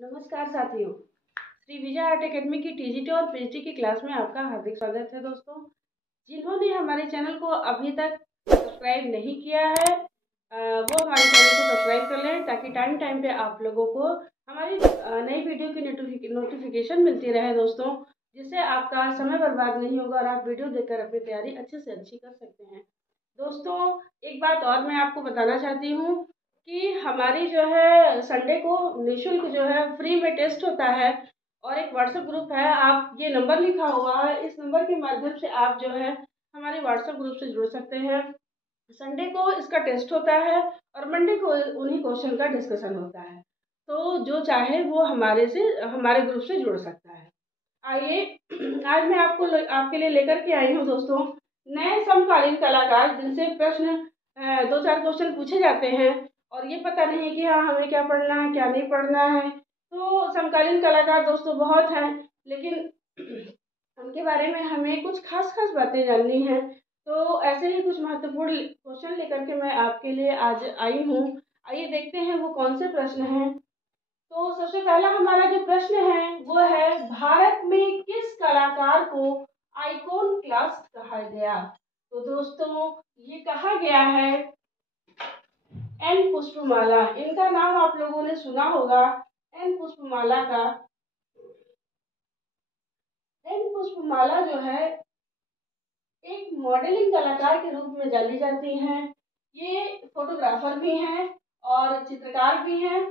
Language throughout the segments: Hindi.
नमस्कार साथियों। श्री विजय आर्ट एकेडमी की टीजीटी और पीजीटी की क्लास में आपका हार्दिक स्वागत है। दोस्तों, जिन्होंने हमारे चैनल को अभी तक सब्सक्राइब नहीं किया है वो हमारे चैनल को सब्सक्राइब कर लें ताकि टाइम टाइम पे आप लोगों को हमारी नई वीडियो की नोटिफिकेशन मिलती रहे दोस्तों, जिससे आपका समय बर्बाद नहीं होगा और आप वीडियो देखकर अपनी तैयारी अच्छे से अच्छी कर सकते हैं। दोस्तों, एक बात और मैं आपको बताना चाहती हूँ कि हमारी जो है संडे को निःशुल्क जो है फ्री में टेस्ट होता है और एक व्हाट्सएप ग्रुप है। आप ये नंबर लिखा हुआ है, इस नंबर के माध्यम से आप जो है हमारे व्हाट्सएप ग्रुप से जुड़ सकते हैं। संडे को इसका टेस्ट होता है और मंडे को उन्हीं क्वेश्चन का डिस्कशन होता है, तो जो चाहे वो हमारे ग्रुप से जुड़ सकता है। आइए, आज मैं आपके लिए लेकर के आई हूँ दोस्तों नए समकालीन कलाकार जिनसे प्रश्न दो चार क्वेश्चन पूछे जाते हैं और ये पता नहीं है कि हाँ हमें क्या पढ़ना है क्या नहीं पढ़ना है। तो समकालीन कलाकार दोस्तों बहुत हैं, लेकिन उनके बारे में हमें कुछ खास खास बातें जाननी है। तो ऐसे ही कुछ महत्वपूर्ण क्वेश्चन लेकर के मैं आपके लिए आज आई हूँ। आइए देखते हैं वो कौन से प्रश्न हैं। तो सबसे पहला हमारा जो प्रश्न है वो है, भारत में किस कलाकार को आइकॉन क्लास कहा गया? तो दोस्तों, ये कहा गया है एन पुष्पमाला। इनका नाम आप लोगों ने सुना होगा, एन पुष्पमाला का। एन पुष्पमाला जो है एक मॉडलिंग कलाकार के रूप में जानी जाती हैं। ये फोटोग्राफर भी हैं और चित्रकार भी हैं।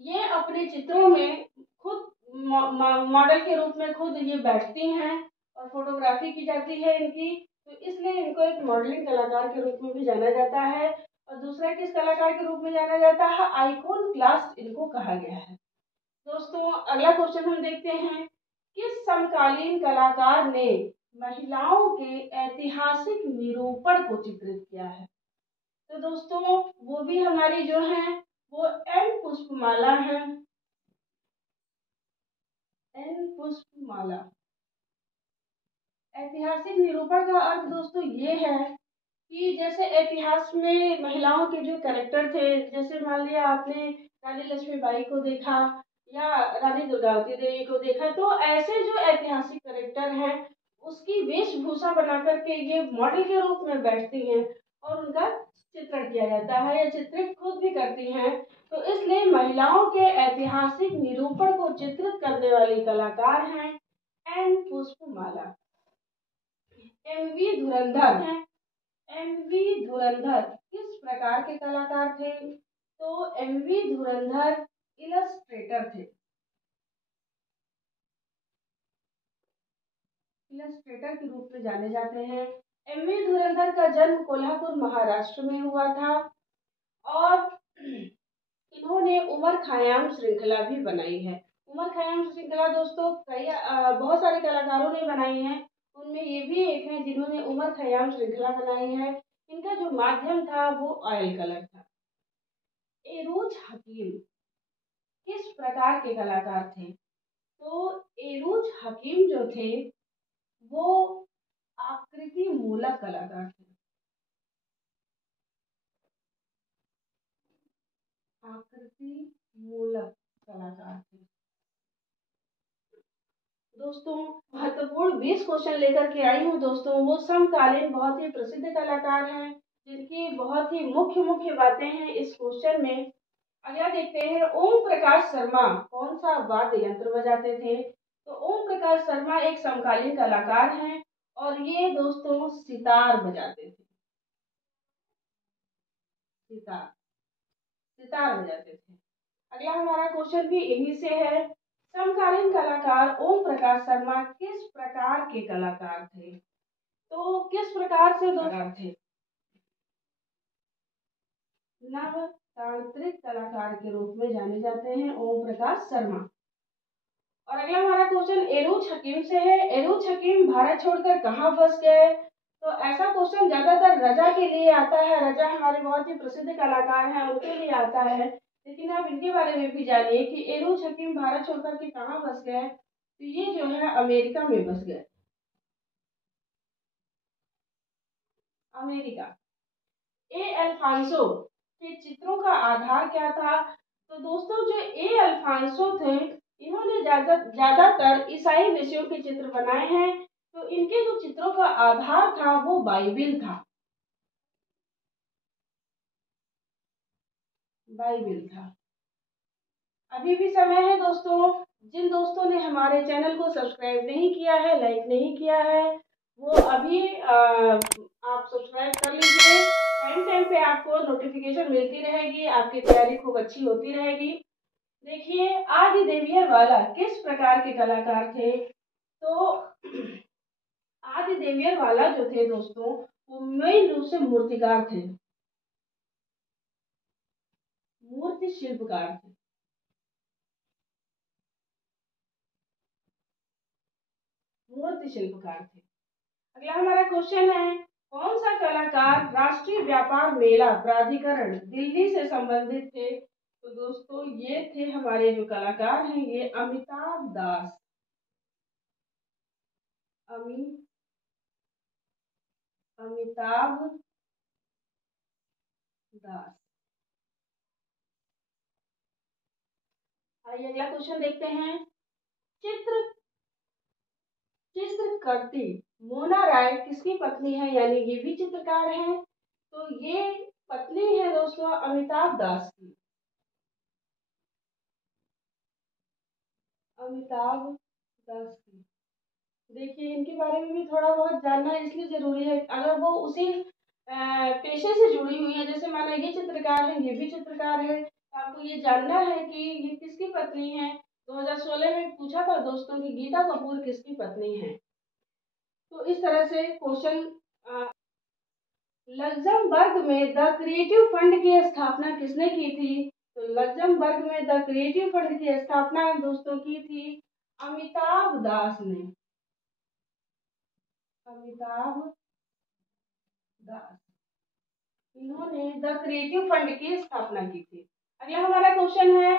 ये अपने चित्रों में खुद मॉडल के रूप में खुद ये बैठती हैं और फोटोग्राफी की जाती है इनकी, तो इसलिए इनको एक मॉडलिंग कलाकार के रूप में भी जाना जाता है। और दूसरा किस कलाकार के रूप में जाना जाता है? आइकॉन क्लास इनको कहा गया है। दोस्तों, अगला क्वेश्चन हम देखते हैं, किस समकालीन कलाकार ने महिलाओं के ऐतिहासिक निरूपण को चित्रित किया है? तो दोस्तों, वो भी हमारी जो है वो एन पुष्पमाला है। एन पुष्पमाला। ऐतिहासिक निरूपण का अर्थ दोस्तों ये है कि जैसे इतिहास में महिलाओं के जो कैरेक्टर थे, जैसे मान लिया आपने रानी लक्ष्मीबाई को देखा या रानी दुर्गावती देवी को देखा, तो ऐसे जो ऐतिहासिक कैरेक्टर हैं उसकी वेशभूषा बना करके ये मॉडल के रूप में बैठती हैं और उनका चित्रण किया जाता है या चित्रित खुद भी करती हैं। तो इसलिए महिलाओं के ऐतिहासिक निरूपण को चित्रित करने वाली कलाकार हैं एन पुष्पमाला। एमवी धुरंधर हैं। एमवी धुरंधर किस प्रकार के कलाकार थे? तो एमवी धुरंधर इलस्ट्रेटर थे। इलस्ट्रेटर के रूप में जाने जाते हैं। एमवी धुरंधर का जन्म कोल्हापुर महाराष्ट्र में हुआ था और इन्होंने उमर खयाम श्रृंखला भी बनाई है। उमर खयाम श्रृंखला दोस्तों बहुत सारे कलाकारों ने बनाई है, उनमें ये भी एक है जिन्होंने उमर खयाम श्रृंखला बनाई है। इनका जो माध्यम था वो ऑयल कलर था। एरूज हकीम किस प्रकार के कलाकार थे? तो एरूज हकीम जो थे वो आकृति मूलक कलाकार थे। आकृति मूलक कलाकार थे। दोस्तों, महत्वपूर्ण 20 क्वेश्चन लेकर के आई हूँ दोस्तों। वो समकालीन बहुत ही प्रसिद्ध कलाकार हैं जिनकी बहुत ही मुख्य मुख्य बातें हैं इस क्वेश्चन में। अगला देखते हैं, ओम प्रकाश शर्मा कौन सा वाद्य यंत्र बजाते थे? तो ओम प्रकाश शर्मा एक समकालीन कलाकार हैं और ये दोस्तों सितार बजाते थे। सितार सितार बजाते थे। अगला हमारा क्वेश्चन भी इन्हीं से है, समकालीन कलाकार ओम प्रकाश शर्मा किस प्रकार के कलाकार थे? तो किस प्रकार से दो कलाकार थे? नव तांत्रिक कलाकार के रूप में जाने जाते हैं ओम प्रकाश शर्मा। और अगला हमारा क्वेश्चन एरूज हकीम से है। एरूज हकीम भारत छोड़कर कहाँ बस गए? तो ऐसा क्वेश्चन ज्यादातर रजा के लिए आता है। रजा हमारे बहुत ही प्रसिद्ध कलाकार हैं, उनके लिए आता है, लेकिन आप इनके बारे में भी जानिए कि एरूज हकीम भारत छोड़कर के कहाँ बस गए। तो ये जो है अमेरिका में बस गए। अमेरिका। ए अल्फांसो के चित्रों का आधार क्या था? तो दोस्तों जो ए अल्फांसो थे, इन्होंने ज्यादातर ईसाई विषयों के चित्र बनाए हैं। तो इनके जो चित्रों का आधार था वो बाइबिल था, बाइबिल था। अभी भी समय है दोस्तों, जिन दोस्तों ने हमारे चैनल को सब्सक्राइब नहीं किया है, लाइक नहीं किया है, वो अभी आप सब्सक्राइब कर लीजिए। टाइम टाइम पे आपको नोटिफिकेशन मिलती रहेगी, आपकी तैयारी खूब अच्छी होती रहेगी। देखिए आदि देवियर वाला किस प्रकार के कलाकार थे? तो आदि देवियर वाला जो थे दोस्तों, वो मेन रूप से मूर्तिकार थे, मूर्ति शिल्पकार थे। मूर्ति शिल्पकार थे। अगला हमारा क्वेश्चन है, कौन सा कलाकार राष्ट्रीय व्यापार मेला प्राधिकरण दिल्ली से संबंधित थे? तो दोस्तों ये थे हमारे जो कलाकार हैं, ये अमिताभ दास, अमिताभ दास। आइए अगला क्वेश्चन देखते हैं। चित्र चित्रकर्ती मोना राय किसकी पत्नी है? यानी ये भी चित्रकार हैं। तो ये पत्नी है दोस्तों अमिताभ दास की, अमिताभ दास की। देखिए इनके बारे में भी थोड़ा बहुत जानना इसलिए जरूरी है, अगर वो उसी पेशे से जुड़ी हुई है, जैसे माना ये चित्रकार है, ये भी चित्रकार है, तो आपको ये जानना है कि ये किसकी पत्नी है। 2016 में पूछा था दोस्तों कि गीता कपूर किसकी पत्नी है। तो इस तरह से क्वेश्चन। लग्जमबर्ग में द क्रिएटिव फंड की स्थापना किसने की थी? तो लग्जमबर्ग में द क्रिएटिव फंड की स्थापना दोस्तों की थी अमिताभ दास ने, अमिताभ दास, इन्होंने द क्रिएटिव फंड की स्थापना की थी। अगला हमारा क्वेश्चन है,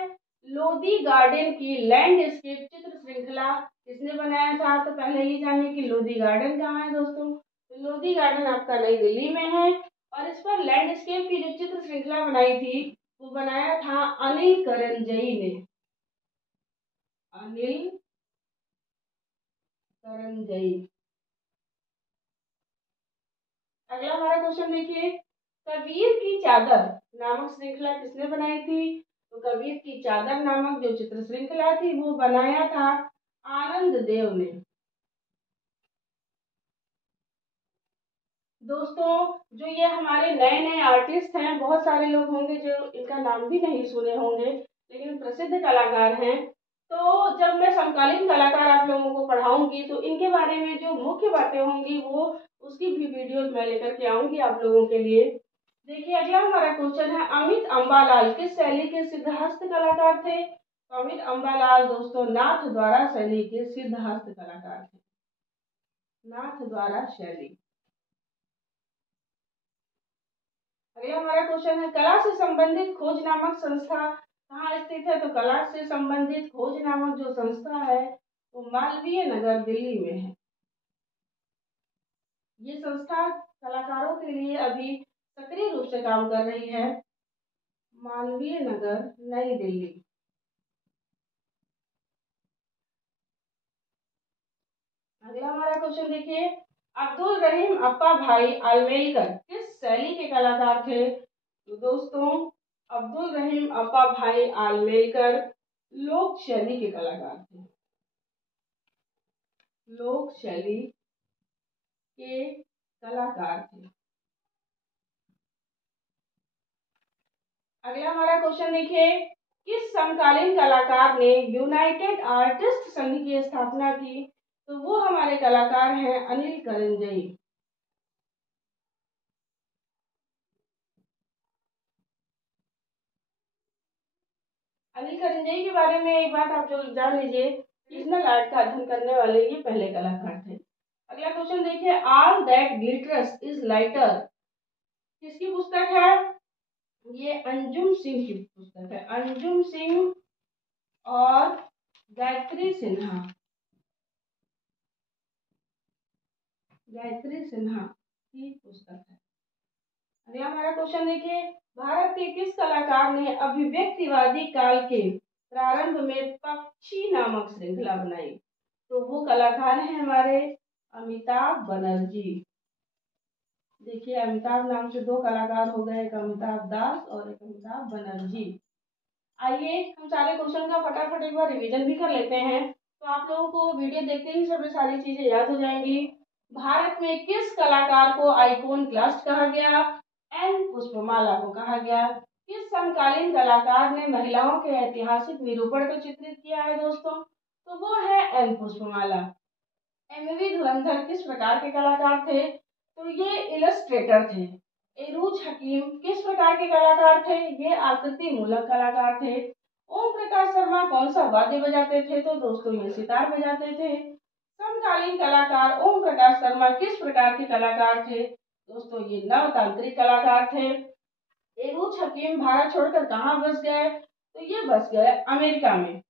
लोधी गार्डन की लैंडस्केप चित्र श्रृंखला किसने बनाया था? तो पहले ये जानिए कि लोधी गार्डन कहाँ है दोस्तों। तो लोधी गार्डन आपका नई दिल्ली में है, और इस पर लैंडस्केप की जो चित्र श्रृंखला बनाई थी वो बनाया था अनिल करंजई ने, अनिल करंजई। अगला हमारा क्वेश्चन देखिए, कबीर की चादर नामक श्रृंखला किसने बनाई थी? तो कबीर की चादर नामक जो चित्र श्रृंखला थी वो बनाया था आनंद देव ने। दोस्तों जो ये हमारे नए नए आर्टिस्ट हैं, बहुत सारे लोग होंगे जो इनका नाम भी नहीं सुने होंगे, लेकिन प्रसिद्ध कलाकार हैं। तो जब मैं समकालीन कलाकार आप लोगों को पढ़ाऊंगी तो इनके बारे में जो मुख्य बातें होंगी वो उसकी भी वीडियो मैं लेकर के आऊंगी आप लोगों के लिए। देखिए अगला हमारा क्वेश्चन है, अमित अम्बालाल किस शैली के सिद्धहस्त कलाकार थे? तो अमित अम्बालाल दोस्तों नाथ द्वारा शैली के सिद्धहस्त कलाकार थे, नाथ द्वारा शैली। अगला हमारा क्वेश्चन है, कला से संबंधित खोज नामक संस्था कहाँ स्थित है? तो कला से संबंधित खोज नामक जो संस्था है वो मालवीय नगर दिल्ली में है। ये संस्था कलाकारों के लिए अभी सक्रिय रूप से काम कर रही है, मालवीय नगर नई दिल्ली। अगला हमारा क्वेश्चन देखिए, अब्दुल रहीम अप्पा भाई आलमेलकर किस शैली के कलाकार थे? तो दोस्तों अब्दुल रहीम अप्पा भाई आलमेलकर लोक शैली के कलाकार थे, लोक शैली के कलाकार थे। अगला हमारा क्वेश्चन देखिए, किस समकालीन कलाकार ने यूनाइटेड आर्टिस्ट संघ की स्थापना की? तो वो हमारे कलाकार हैं अनिल करंजई। अनिल करंजई के बारे में एक बात आप जो जान लीजिए, रीजनल आर्ट का अध्ययन करने वाले ये पहले कलाकार थे। अगला क्वेश्चन देखिए, all that glitters is lighter किसकी पुस्तक है? ये अंजुम सिंह की पुस्तक है, अंजुम सिंह और गायत्री सिन्हा, गायत्री सिन्हा की पुस्तक है। अगला हमारा क्वेश्चन देखिए, भारत के किस कलाकार ने अभिव्यक्तिवादी काल के प्रारंभ में पक्षी नामक श्रृंखला बनाई? तो वो कलाकार हैं हमारे अमिताभ बनर्जी। देखिए, अमिताभ नाम से दो कलाकार हो गए, एक अमिताभ दास और एक अमिताभ बनर्जी। आइए हम सारे क्वेश्चन का फटाफट एक बार रिवीजन भी कर लेते हैं, तो आप लोगों को वीडियो देखते ही सब सारी चीजें याद हो जाएंगी। भारत में किस कलाकार को आइकॉन क्लास्ट कहा गया? एन पुष्पमाला को कहा गया। किस समकालीन कलाकार ने महिलाओं के ऐतिहासिक निरूपण को चित्रित किया है दोस्तों? तो वो है एन पुष्पमाला। एमवी धुरंधर किस प्रकार के कलाकार थे? तो ये इलस्ट्रेटर थे। एरूज हकीम किस प्रकार के कलाकार थे? ये आकृति मूलक कलाकार थे। ओम प्रकाश शर्मा कौन सा वाद्य बजाते थे? तो दोस्तों ये सितार बजाते थे। समकालीन कलाकार ओम प्रकाश शर्मा किस प्रकार के कलाकार थे? दोस्तों ये नवतांत्रिक कलाकार थे। एरूज हकीम भारत छोड़कर कहाँ बस गए? तो ये बस गए अमेरिका में।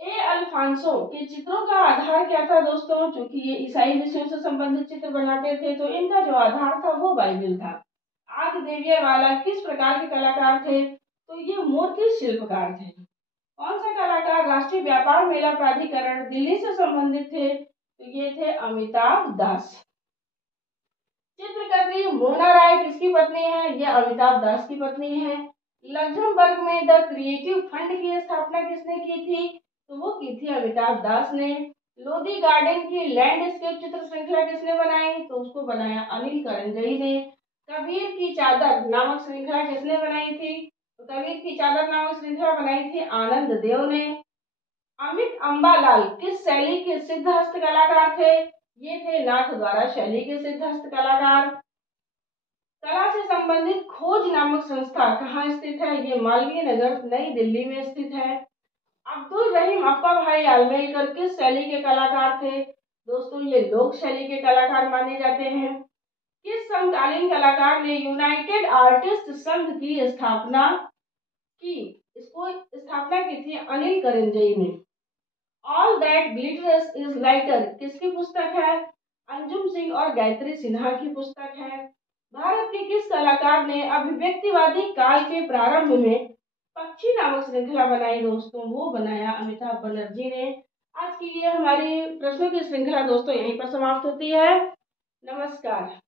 ए अल्फांसो के चित्रों का आधार क्या था दोस्तों? क्योंकि ये ईसाई विषयों से संबंधित चित्र बनाते थे, तो इनका जो आधार था वो बाइबल था। आग देवियावाला किस प्रकार के कलाकार थे? तो ये मूर्ति शिल्पकार थे। कौन सा कलाकार राष्ट्रीय व्यापार मेला प्राधिकरण दिल्ली से संबंधित थे? तो ये थे अमिताभ दास। चित्रकर्मी मोना राय किसकी पत्नी है? ये अमिताभ दास की पत्नी है। लग्जमबर्ग में द क्रिएटिव फंड की स्थापना किसने की थी? तो वो की थी अमिताभ दास ने। लोधी गार्डन की लैंडस्केप चित्र श्रृंखला किसने बनाई? तो उसको बनाया अनिल करंजई ने। कबीर की चादर नामक श्रृंखला किसने बनाई थी? तो कबीर की चादर नामक श्रृंखला बनाई थी आनंद देव ने। अमित अंबालाल किस शैली के सिद्ध हस्त कलाकार थे? ये थे नाथ द्वारा शैली के सिद्ध हस्त कलाकार। कला से संबंधित खोज नामक संस्था कहाँ स्थित है? ये मालवीय नगर नई दिल्ली में स्थित है। अब्दुल रहीम अप्पा भाई आलवेलकर किस शैली के कलाकार थे? दोस्तों ये लोक शैली के कलाकार माने जाते हैं। किस समकालीन कलाकार ने यूनाइटेड आर्टिस्ट संघ की स्थापना की? इसको स्थापना की थी अनिल करंजई ने। All that glitters is lighter किसकी पुस्तक है? अंजुम सिंह और गायत्री सिन्हा की पुस्तक है। भारत के किस कलाकार ने अभिव्यक्तिवादी काल के प्रारंभ में पक्षी नामक श्रृंखला बनाई? दोस्तों वो बनाया अमिताभ बनर्जी ने। आज की ये हमारी प्रश्नों की श्रृंखला दोस्तों यहीं पर समाप्त होती है। नमस्कार।